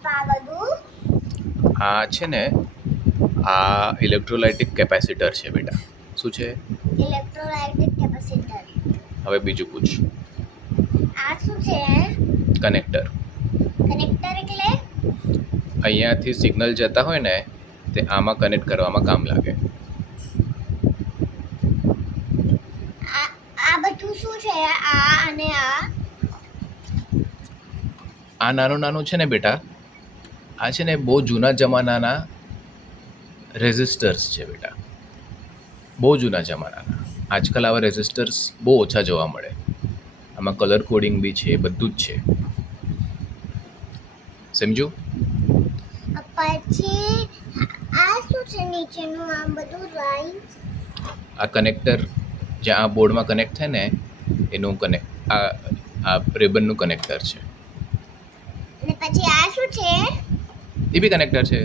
પપ્પા બધું આ છે ને આ ઇલેક્ટ્રોલાઇટિક કેપેસિટર છે બેટા. શું છે? Electrolytic capacitor. હવે બીજું પૂછ. આ શું છે? કનેક્ટર. કનેક્ટર એટલે અહીંયાથી સિગ્નલ જતા હોય ને તે આમાં કનેક્ટ કરવામાં કામ લાગે. આ બધું શું છે? આ અને આ નાનું નાનું છે ને બેટા, આ છે ને બહુ જૂના જમાનાના રેઝિસ્ટર્સ છે બેટા. બહુ જૂના જમાનાના. આજકાલ આવા રેઝિસ્ટર્સ બહુ ઓછા જોવા મળે. આમાં કલર કોડિંગ બી છે, બધું જ છે. સમજ્યું? પછી આ શું છે નીચેનું આ બધું લાઈન? આ કનેક્ટર જ્યાં આ બોર્ડમાં કનેક્ટ થાય ને એનું આ રિબનનું કનેક્ટર છે. અને પછી આ શું છે? એ બી કનેક્ટર છે.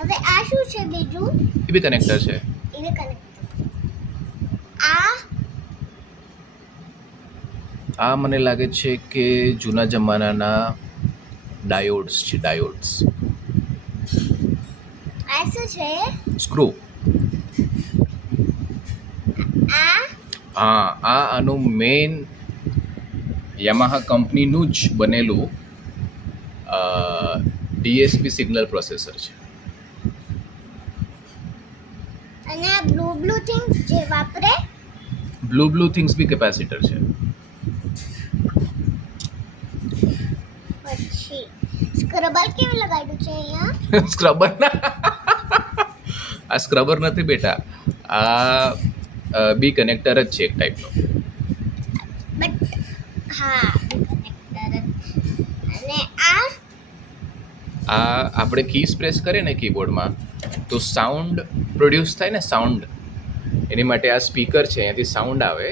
હવે આ શું છે બીજું? એ બી કનેક્ટર છે. એ કનેક્ટર. આ મને લાગે છે કે જૂના જમાનાના ડાયોડ્સ છે. ડાયોડ્સ. આ શું છે? સ્ક્રૂ. આ આનું મેઇન યામાહા કંપનીનું જ બનેલું ડીએસપી સિગ્નલ પ્રોસેસર છે. અને આ બ્લુ થિંગ જે વાપરે બ્લુ થિંગ્સ બી કેપેસિટર છે. પછી સ્ક્રબર કેવું લગાડ્યું છે અહીંયા? સ્ક્રબર ના, આ સ્ક્રબર નથી બેટા. આ બી કનેક્ટર જ છે એક ટાઈપનો. બટ હા કનેક્ટર. અને આપણે કીઝ પ્રેસ કરીએ ને કીબોર્ડમાં તો સાઉન્ડ પ્રોડ્યુસ થાય ને, સાઉન્ડ એની માટે આ સ્પીકર છે. અહીંયાથી સાઉન્ડ આવે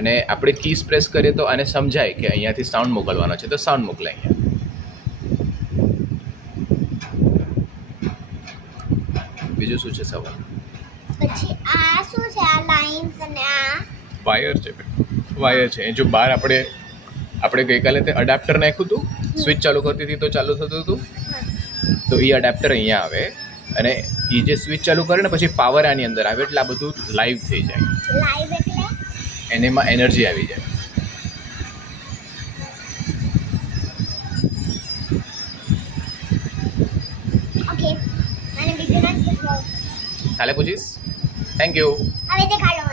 અને આપણે કીઝ પ્રેસ કરીએ તો આને સમજાય કે અહીંયાથી સાઉન્ડ મોકલવાનો છે, તો સાઉન્ડ મોકલે અહીંયા. બીજું શું છે સવાલ? પછી આ શું છે? આ લાઇન્સ અને આ વાયર છે. વાયર છે. જો બહાર આપણે ગઈકાલે તે અડાપ્ટર નાખ્યું હતું, સ્વિચ ચાલુ કરતી હતી તો ચાલુ થતું હતું. તો એ અડાપ્ટર અહીંયા આવે અને એ જે સ્વિચ ચાલુ કરે ને પછી પાવર આની અંદર આવે એટલે આ બધું લાઈવ થઈ જાય. લાઈવ એટલે એમાં એનર્જી આવી જાય. ઓકે. મને બીજું નથી પૂછવું. કાલે પૂછીશ. Thank you. હવે દેખાડો.